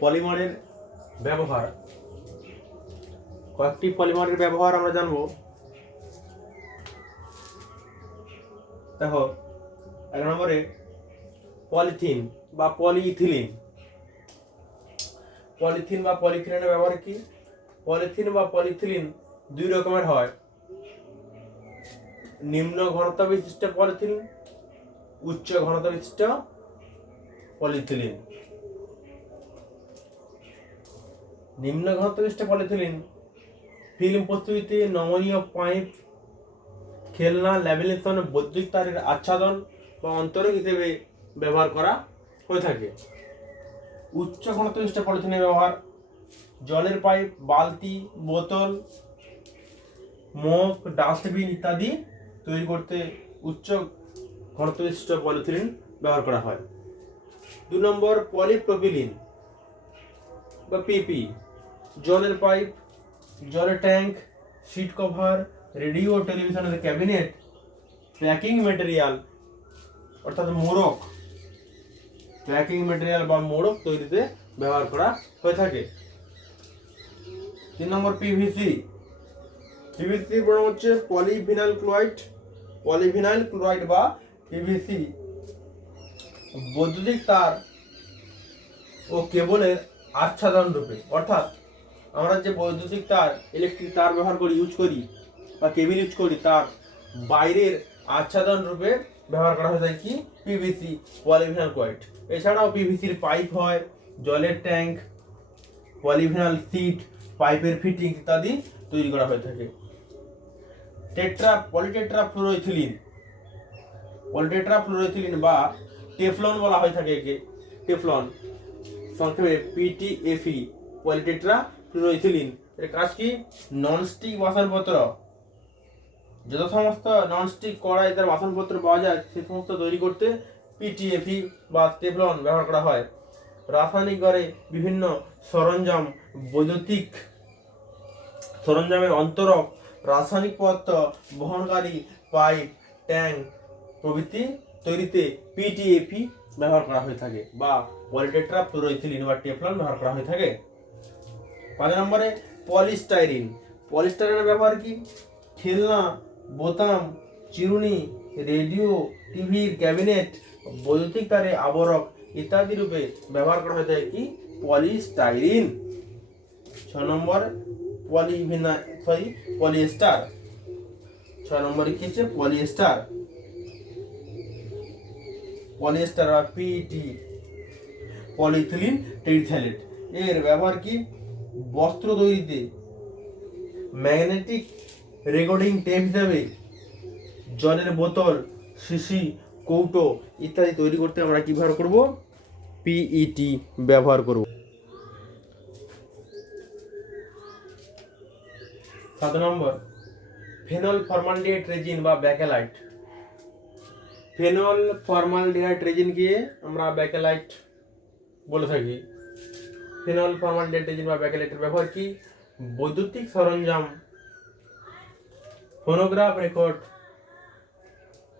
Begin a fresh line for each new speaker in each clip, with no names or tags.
পলিমারের ব্যবহার। কয়েকটি পলিমারের ব্যবহার আমরা জানব। দেখো, এক নম্বরে পলিথিন বা পলিইথিলিন। পলিথিন বা পলিথিলিনের ব্যবহার কি? পলিথিন বা পলিথিলিন দুই রকমের হয়। নিম্ন ঘনত্ব বিশিষ্ট পলিথিন, উচ্চ ঘনত্ব বিশিষ্ট পলিথিলিন নিম্ন ঘনত্ব বিশিষ্ট পলিথিলিন, ফিল্ম প্রস্তুতিতে নমনীয় পাইপ, খেলনা, ল্যামিনেশন, বৈদ্যুতিক তারের আচ্ছাদন বা অন্তরক হিসেবে ব্যবহার করা হয়ে থাকে। উচ্চ ঘনত্ব বিশিষ্ট পলিথিনের ব্যবহার, জলের পাইপ, বালতি, বোতল, মগ, ডাস্টবিন ইত্যাদি তৈরি করতে উচ্চ ঘনত্ব বিশিষ্ট পলিথিন ব্যবহার করা হয়। দু নম্বর, পলিপ্রোপিলিন বা পিপি জলের পাইপ, জলের ট্যাঙ্ক, সিট কভার, রেডিও টেলিভিশনের ক্যাবিনেট, প্যাকিং মেটেরিয়াল, অর্থাৎ মোড়ক। প্যাকিং মেটেরিয়াল বা মোড়ক তৈরিতে ব্যবহার করা হয়ে থাকে। তিন নম্বর পিভিসি পিভিসির প্রণাম হচ্ছে পলিভিনাইল ক্লোরাইড। পলিভিনাইল ক্লোরাইড বা পিভিসি বৈদ্যুতিক তার ও কেবলের আচ্ছাদন রূপে, অর্থাৎ আমরা যে বৈদ্যুতিক তার ইলেকট্রিক তার ব্যবহার করি ইউজ করি, বা কেবিল ইউজ করি, তার বাইরের আচ্ছাদন রূপে ব্যবহার করা হয়ে থাকে কি? পিভিসি পলিভিনাল কোয়াইট এছাড়াও পিভিসির পাইপ হয়, জলের ট্যাঙ্ক পলিভিনাল সিট পাইপের ফিটিং ইত্যাদি তৈরি করা হয়ে থাকে। টেট্রা পলিটেট্রা ফ্লোরোইথিলিন পলিটেট্রা ফ্লোরোইথিলিন বা টেফলন বলা হয়ে থাকে একে। টেফলন সংক্ষেপে পিটিএফি পলিটেট্রা ফ্লোরোইথিলিন এর কাজ কি? ননস্টিক বাসনপত্র যত সমস্ত ননস্টিক কড়াই তার বাসনপত্র পাওয়া যায়, সে সমস্ত তৈরি করতে পিটিএফি বা টেফলন ব্যবহার করা হয়। রাসায়নিক ঘরে বিভিন্ন সরঞ্জাম, বৈদ্যুতিক সরঞ্জামের অন্তরক, রাসায়নিক পদার্থ, বহনকারী পাইপ, ট্যাঙ্ক প্রভৃতি তৈরিতে পিটিএপি ব্যবহার করা হয়ে থাকে বা পলিটেট্রা ফ্লোরোইথিলিন বা টেফলন ব্যবহার করা হয়ে থাকে। পাঁচ নম্বরে পলিস্টাইরিন। পলিস্টাইরিনের ব্যবহার কি? খেলনা, বোতাম, চিরুনি, রেডিও, টিভির ক্যাবিনেট, বৈদ্যুতিক তারে আবরক ইত্যাদি রূপে ব্যবহার করা হয়ে থাকে কি? পলিস্টাইরিন। ছ নম্বর, পলিভিনা, সরি, পলিয়েস্টার। ছয় নম্বরে কি হচ্ছে? পলিয়েস্টার। পলিয়েস্টার বা পিটি পলিথিলিন টেরিথ্যালেট এর ব্যবহার কি? বস্ত্র তৈরিতে ম্যাগনেটিক রেকর্ডিং টেপ হিসাবে জলের বোতল, শিশি, কৌটো ইত্যাদি তৈরি করতে আমরা কি ব্যবহার করব? পিইটি ব্যবহার করব। সাত নম্বর ফেনল ফর্মালডিহাইড রেজিন বা ব্যাকেলাইট ফেনল ফর্মালডিহাইড রেজিনকে আমরা ব্যাকেলাইট বলে থাকি। ফেনল ফর্মালডিহাইড রেজিন বা ব্যাকেলাইটের ব্যবহার কি? বৈদ্যুতিক সরঞ্জাম। ফোনোগ্রাফ রেকর্ড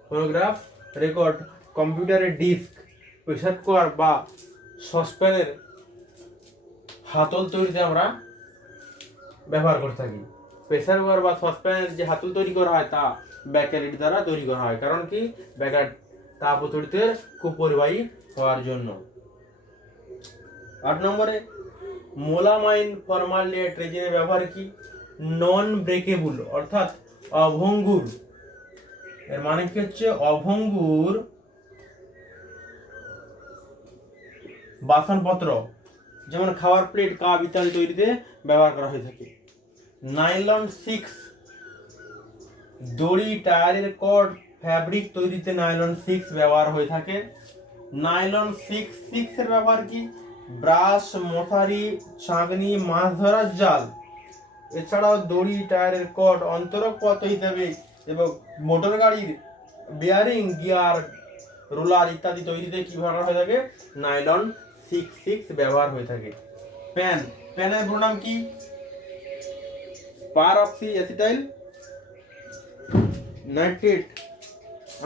ফোনোগ্রাফ রেকর্ড কম্পিউটারের ডিস্ক প্রেসার কুকার বা সসপ্যানের হাতল তৈরিতে আমরা ব্যবহার করে থাকি। প্রেসার কুকার বা সসপ্যানের যে হাতল তৈরি করা হয়, তা ব্যাকারিট দ্বারা তৈরি করা হয়। কারণ কি? ব্যাকার তাপ তড়িতের খুব পরিবাহী হওয়ার জন্য। আট নম্বরে, মোলামাইন ফর্মালডিহাইড রেজিনের ব্যবহার কি? নন ব্রেকেবল অর্থাৎ অভঙ্গুর। এর মানে কি হচ্ছে? অভঙ্গুর বাসনপত্র, যেমন খাবার প্লেট, কাপ ইত্যাদি তৈরিতে ব্যবহার করা হয়ে থাকে। নাইলন সিক্স, দড়ি, টায়ারের কর্ড, ফ্যাব্রিক তৈরিতে নাইলন সিক্স ব্যবহার হয়ে থাকে। নাইলন সিক্স সিক্স এর ব্যবহার কি? ব্রাশ, মশারি, ছাঁকনি, মাছ ধরার জাল। এছাড়াও দড়ি, টায়ারের কর্ড অন্তরক পথ হিসেবে এবং মোটর গাড়ির বেয়ারিং গিয়ার রোলার ইত্যাদি তৈরিতে কী ব্যবহার হয়ে থাকে? নাইলন সিক্স সিক্স ব্যবহার হয়ে থাকে। প্যান প্যানের প্রণাম কি? পার অক্সি অ্যাসিটাইল নাইট্রেট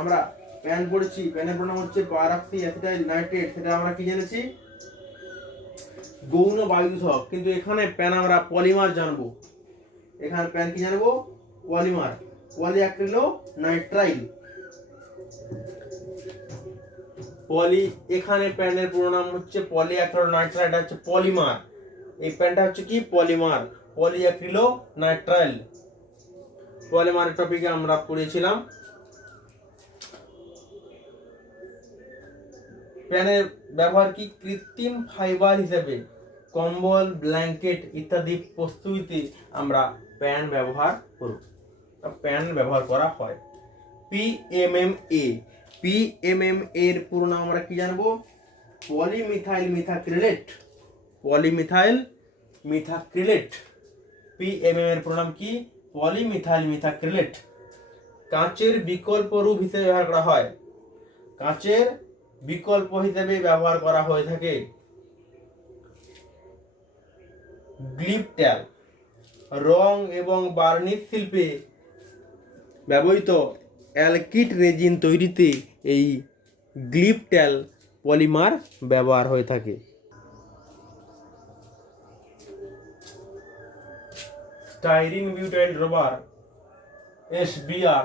আমরা প্যান পড়েছি প্যানের প্রণাম হচ্ছে পার অক্সি অ্যাসিটাইল নাইট্রেট সেটা আমরা কি জেনেছি? গৌণ বায়ুদূষক কিন্তু এখানে প্যান আমরা পলিমার জানব। এখানে প্যান কি জানব? পলিমার। পলিঅ্যাক্রিলো নাইট্রাইল। পলি, এখানে প্যানের পুরো নাম হচ্ছে পলিঅ্যাক্রিলো নাইট্রাইল হচ্ছে পলিমার। এই প্যানটা হচ্ছে কি? পলিমার। পলিঅ্যাক্রিলো নাইট্রাইল। পলিমারের টপিকে আমরা পড়েছিলাম। প্যানের ব্যবহার কি কৃত্রিম ফাইবার হিসেবে? কম্বল, ব্ল্যাঙ্কেট ইত্যাদি প্রস্তুতিতে আমরা প্যান ব্যবহার করব। প্যান ব্যবহার করা হয়। পিএমএমএ পিএমএম এর পুরো নাম আমরা কি জানব? পলিমিথাইল মিথাক্রিলেট। পলিমিথাইল মিথাক্রিলেট। পিএমএম এর পুরো নাম কি? পলিমিথাইল মিথাক্রিলেট। কাঁচের বিকল্প রূপ হিসেবে ব্যবহার করা হয়। কাঁচের বিকল্প হিসেবে ব্যবহার করা হয়ে থাকে। গ্লিপট্যাল রং এবং বার্নিশ শিল্পে ব্যবহৃত অ্যালকিট রেজিন তৈরিতে এই গ্লিপট্যাল পলিমার ব্যবহার হয়ে থাকে। Styrene butyl rubber S SBR,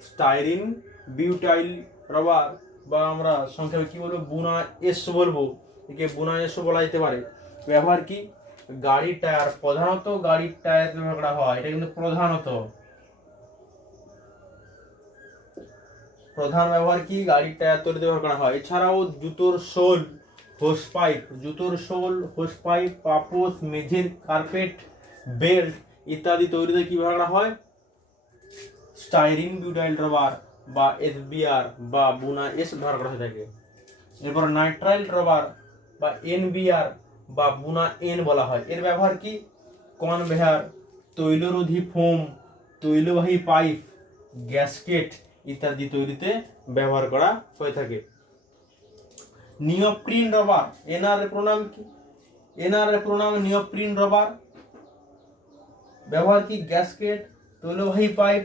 styrene butyl rubber বা আমরা সংক্ষেপে কি বলব? বুনা এস বলব। একে বুনা এসও বলা যেতে পারে। ব্যবহার কি? গাড়ির টায়ার, প্রধানত গাড়ির টায়ার ব্যবহার করা হয়, এটা কিন্তু প্রধানত। প্রধান ব্যবহার কি? গাড়ির টায়ার তৈরিতে ব্যবহার করা হয়। এছাড়াও জুতোর সোল হোস পাইপ। জুতোর সোল হোস পাইপ পাপোস মেঝের কার্পেট, বেল্ট ইত্যাদি তৈরিতে কি ব্যবহার করা হয়? Styrene butyl, rubber. বা এসবিআর বা বুনা এস ব্যবহার করা হয়ে থাকে। এরপর নাইট্রাইল রবার বা এনবিআর বা বুনা এন বলা হয়। এর ব্যবহার কি? কনভেয়ার তৈলরোধী ফোম, তৈলবাহী পাইপ, গ্যাসকেট ইত্যাদি তৈরিতে ব্যবহার করা হয়ে থাকে। নিওপ্রিন রবার, এনআর প্রণাম কি? এনআর প্রণাম নিওপ্রিন রবার। ব্যবহার কি? গ্যাসকেট, তৈলবাহী পাইপ,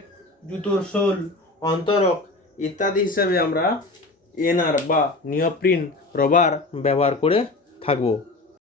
জুতোর শোল অন্তরক ইত্যাদি হিসাবে আমরা এনআর বা নিয়প্রিন রবার ব্যবহার করে থাকব।